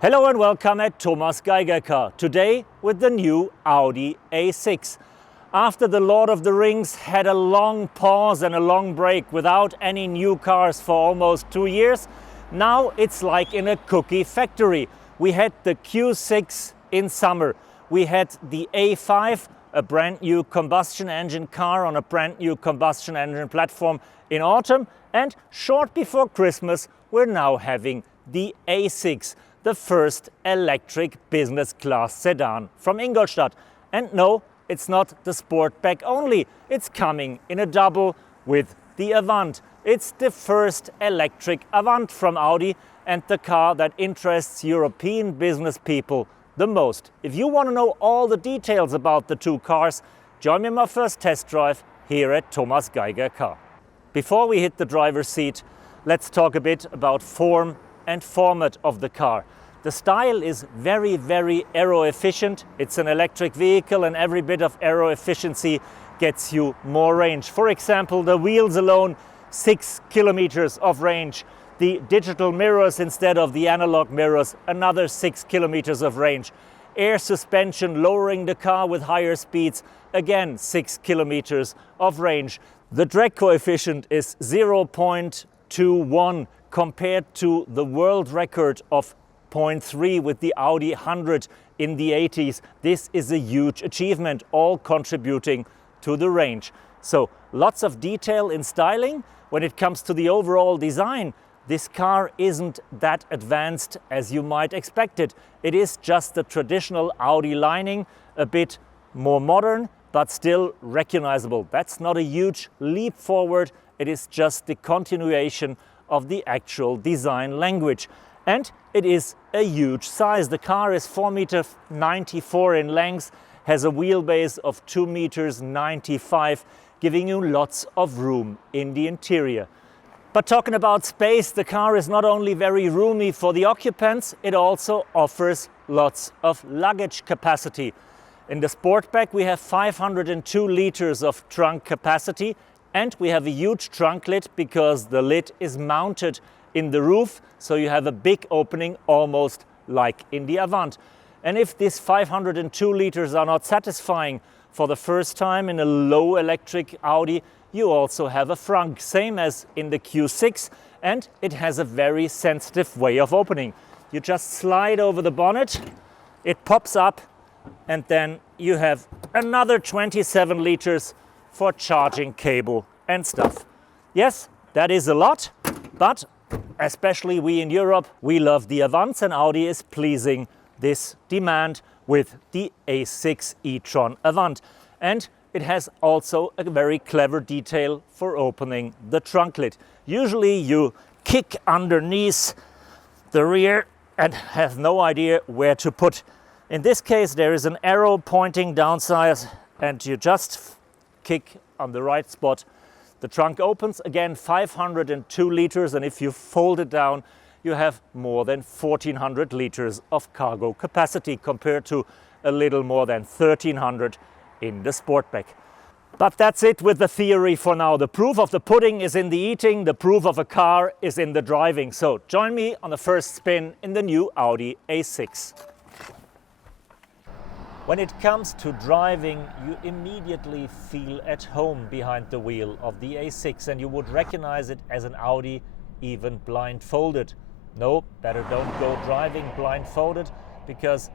Hello and welcome at Thomas Geiger Car, today with the new Audi A6. After the Lord of the Rings had a long pause and a long break without any new cars for almost 2 years, now it's like in a cookie factory. We had the Q6 in summer, we had the A5, a brand new combustion engine car on a brand new combustion engine platform in autumn, and short before Christmas we're now having the A6. The first electric business class sedan from Ingolstadt. And no, it's not the Sportback only, it's coming in a double with the Avant. It's the first electric Avant from Audi and the car that interests European business people the most. If you want to know all the details about the two cars, join me in my first test drive here at Thomas Geiger Car. Before we hit the driver's seat, let's talk a bit about form and format of the car. The style is very aero efficient. It's an electric vehicle and every bit of aero efficiency gets you more range. For example, the wheels alone, 6 kilometers of range. The digital mirrors instead of the analog mirrors, another 6 kilometers of range. Air suspension lowering the car with higher speeds, again 6 kilometers of range. The drag coefficient is 0.21 compared to the world record of 0.3 with the Audi 100 in the 80s. This is a huge achievement, all contributing to the range. So lots of detail in styling. When it comes to the overall design, this car isn't that advanced as you might expect it. It is just the traditional Audi lining, a bit more modern, but still recognizable. That's not a huge leap forward. It is just the continuation of the actual design language. And it is a huge size. The car is 4.94 meters in length, has a wheelbase of 2.95 meters, giving you lots of room in the interior. But talking about space, the car is not only very roomy for the occupants, it also offers lots of luggage capacity. In the Sportback we have 502 liters of trunk capacity, and we have a huge trunk lid because the lid is mounted in the roof, so you have a big opening almost like in the Avant. And if these 502 liters are not satisfying for the first time in a low electric Audi, you also have a frunk, same as in the Q6, and it has a very sensitive way of opening. You just slide over the bonnet, it pops up, and then you have another 27 liters for charging cable and stuff. Yes, that is a lot, but especially we in Europe, we love the Avants, and Audi is pleasing this demand with the A6 e-tron Avant. And it has also a very clever detail for opening the trunk lid. Usually you kick underneath the rear and have no idea where to put. In this case there is an arrow pointing downside and you just kick on the right spot. The trunk opens, again 502 liters, and if you fold it down you have more than 1400 liters of cargo capacity compared to a little more than 1300 in the Sportback. But that's it with the theory for now. The proof of the pudding is in the eating, the proof of a car is in the driving. So join me on the first spin in the new Audi A6. When it comes to driving, you immediately feel at home behind the wheel of the A6 and you would recognize it as an Audi even blindfolded. No, better don't go driving blindfolded, because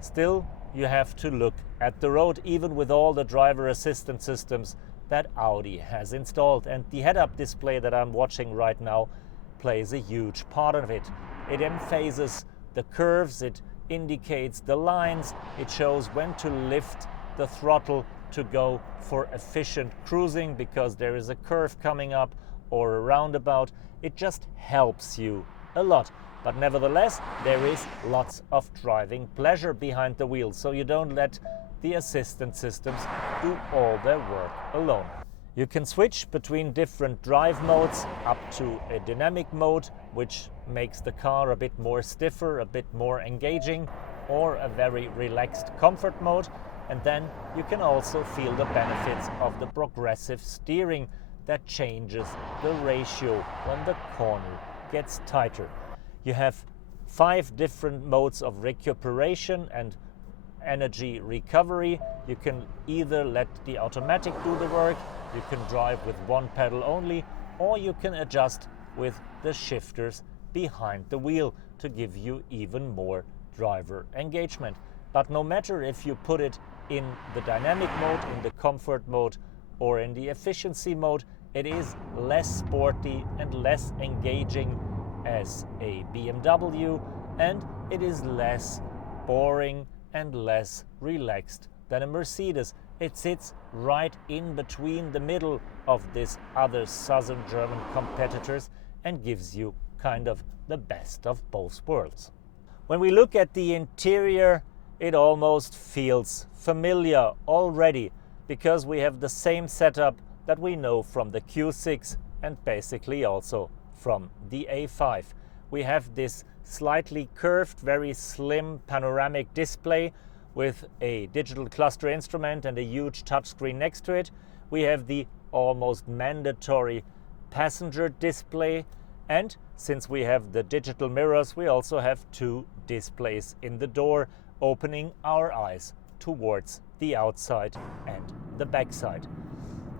still you have to look at the road even with all the driver assistance systems that Audi has installed. And the head-up display that I'm watching right now plays a huge part of it. It emphases the curves, it indicates the lines, it shows when to lift the throttle to go for efficient cruising because there is a curve coming up or a roundabout. It just helps you a lot. But nevertheless, there is lots of driving pleasure behind the wheel, so you don't let the assistance systems do all their work alone. You can switch between different drive modes up to a dynamic mode, which makes the car a bit more stiffer, a bit more engaging, or a very relaxed comfort mode. And then you can also feel the benefits of the progressive steering that changes the ratio when the corner gets tighter. You have 5 different modes of recuperation and energy recovery. You can either let the automatic do the work, you can drive with one pedal only, or you can adjust with the shifters behind the wheel to give you even more driver engagement. But no matter if you put it in the dynamic mode, in the comfort mode, or in the efficiency mode, it is less sporty and less engaging as a BMW, and it is less boring and less relaxed than a Mercedes. It sits right in between the middle of these other southern German competitors and gives you kind of the best of both worlds. When we look at the interior, it almost feels familiar already, because we have the same setup that we know from the Q6 and basically also from the A5. We have this slightly curved, very slim panoramic display with a digital cluster instrument and a huge touchscreen next to it. We have the almost mandatory passenger display, and since we have the digital mirrors, we also have 2 displays in the door, opening our eyes towards the outside and the backside.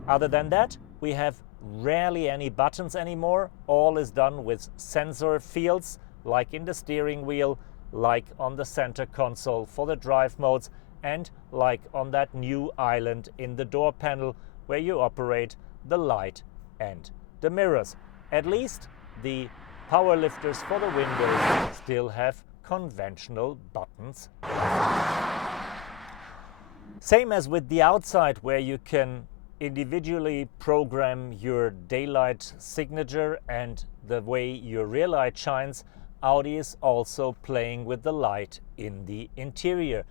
Other than that, we have rarely any buttons anymore. All is done with sensor fields, like in the steering wheel, like on the center console for the drive modes, and like on that new island in the door panel where you operate the light and the mirrors. At least the power lifters for the windows still have conventional buttons. Same as with the outside, where you can individually program your daylight signature and the way your rear light shines. Audi is also playing with the light in the interior.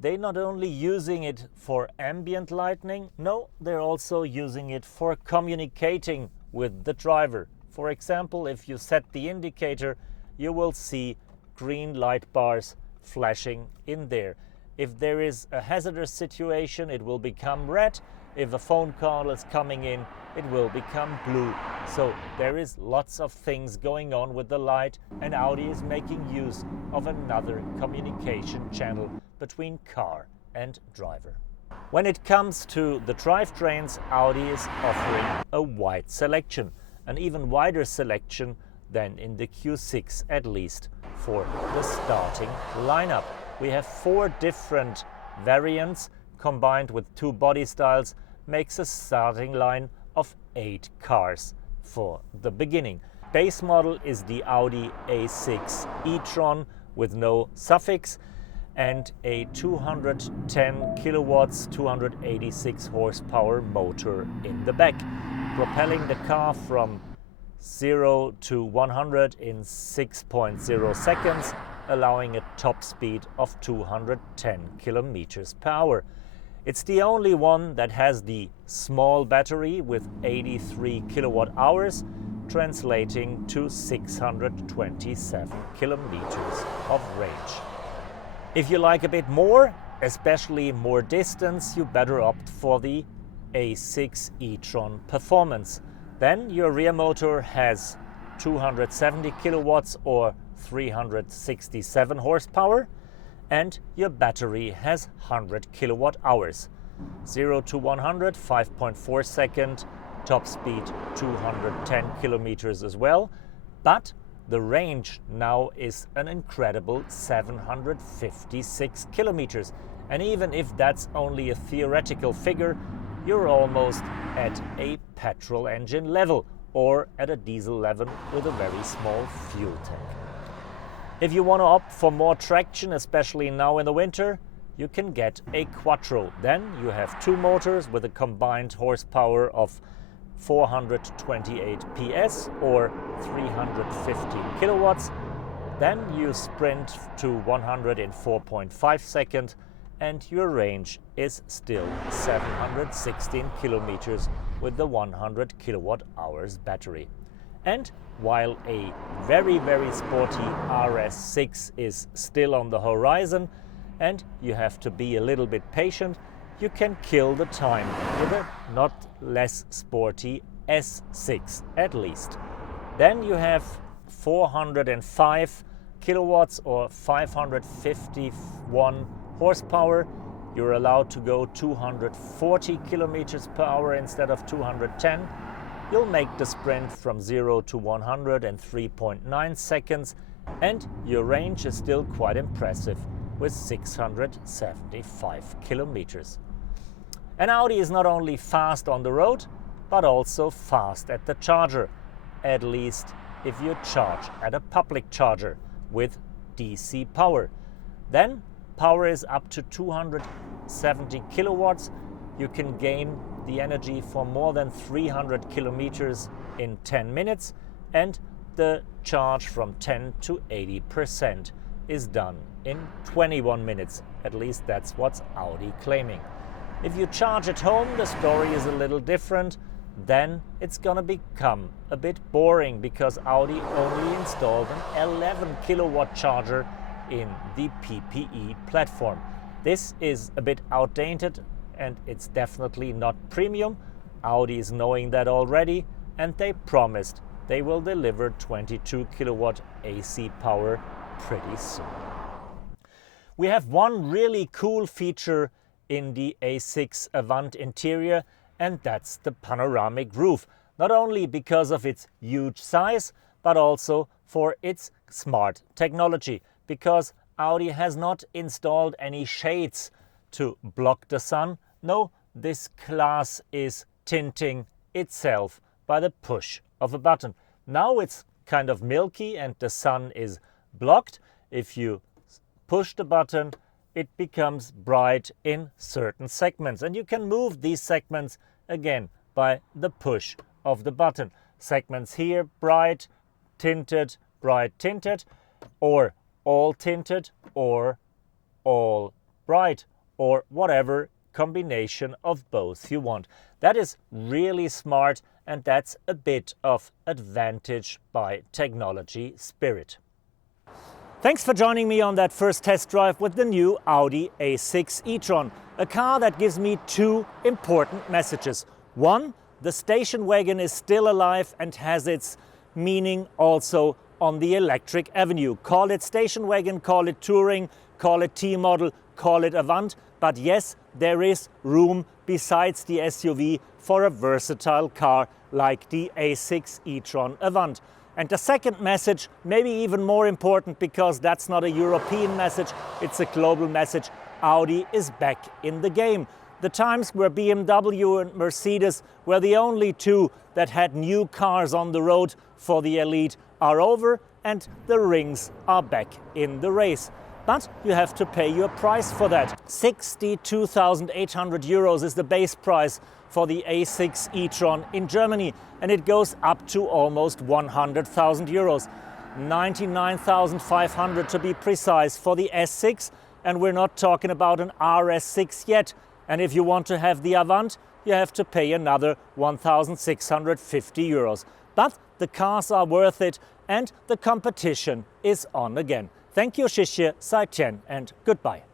They're not only using it for ambient lighting, no, they're also using it for communicating with the driver. For example, if you set the indicator, you will see green light bars flashing in there. If there is a hazardous situation, it will become red. If a phone call is coming in, it will become blue. So there is lots of things going on with the light, and Audi is making use of another communication channel between car and driver. When it comes to the drivetrains, Audi is offering a wide selection, an even wider selection than in the Q6, at least for the starting lineup. We have 4 different variants combined with 2 body styles, makes a starting line of 8 cars for the beginning. Base model is the Audi A6 e-tron with no suffix and a 210 kilowatts, 286 horsepower motor in the back, propelling the car from 0 to 100 in 6.0 seconds, allowing a top speed of 210 kilometers per hour. It's the only one that has the small battery with 83 kilowatt hours, translating to 627 kilometers of range. If you like a bit more, especially more distance, you better opt for the A6 e-tron Performance. Then your rear motor has 270 kilowatts or 367 horsepower, and your battery has 100 kilowatt hours. 0 to 100, 5.4 second, top speed 210 kilometers as well, but the range now is an incredible 756 kilometers. And even if that's only a theoretical figure, you're almost at a petrol engine level or at a diesel level with a very small fuel tank. If you want to opt for more traction, especially now in the winter, you can get a Quattro. Then you have 2 motors with a combined horsepower of 428 PS or 315 kilowatts. Then you sprint to 100 in 4.5 seconds, and your range is still 716 kilometers with the 100 kilowatt hours battery. And while a very, very sporty RS6 is still on the horizon, and you have to be a little bit patient, you can kill the time with a not less sporty S6 at least. Then you have 405 kilowatts or 551 horsepower. You're allowed to go 240 kilometers per hour instead of 210. You'll make the sprint from 0 to 100 in 3.9 seconds, and your range is still quite impressive with 675 kilometers. An Audi is not only fast on the road, but also fast at the charger, at least if you charge at a public charger with DC power. Then power is up to 270 kilowatts. You can gain the energy for more than 300 kilometers in 10 minutes, and the charge from 10 to 80% is done in 21 minutes. At least that's what's Audi claiming. If you charge at home, the story is a little different. Then it's gonna become a bit boring because Audi only installed an 11 kilowatt charger in the PPE platform. This is a bit outdated and it's definitely not premium. Audi is knowing that already, and they promised they will deliver 22 kilowatt AC power pretty soon. We have one really cool feature in the A6 Avant interior, and that's the panoramic roof. Not only because of its huge size, but also for its smart technology, because Audi has not installed any shades to block the sun. No, this glass is tinting itself by the push of a button. Now it's kind of milky and the sun is blocked. If you push the button, it becomes bright in certain segments, and you can move these segments again by the push of the button. Segments here, bright, tinted, bright, tinted, or all tinted, or all bright, or whatever combination of both you want. That is really smart, and that's a bit of advantage by technology spirit. Thanks for joining me on that first test drive with the new Audi A6 e-tron, a car that gives me two important messages. One, the station wagon is still alive and has its meaning also on the electric avenue. Call it station wagon, call it touring, call it T-model, call it Avant, but yes, there is room besides the SUV for a versatile car like the A6 e-tron Avant. And the second message, maybe even more important because that's not a European message, it's a global message. Audi is back in the game. The times where BMW and Mercedes were the only two that had new cars on the road for the elite are over, and the rings are back in the race. But you have to pay your price for that. 62,800 euros is the base price for the A6 e-tron in Germany, and it goes up to almost 100,000 euros. 99,500 to be precise for the S6, and we're not talking about an RS6 yet. And if you want to have the Avant, you have to pay another 1,650 euros. But the cars are worth it, and the competition is on again. Thank you, Shishye, Saitien, and goodbye.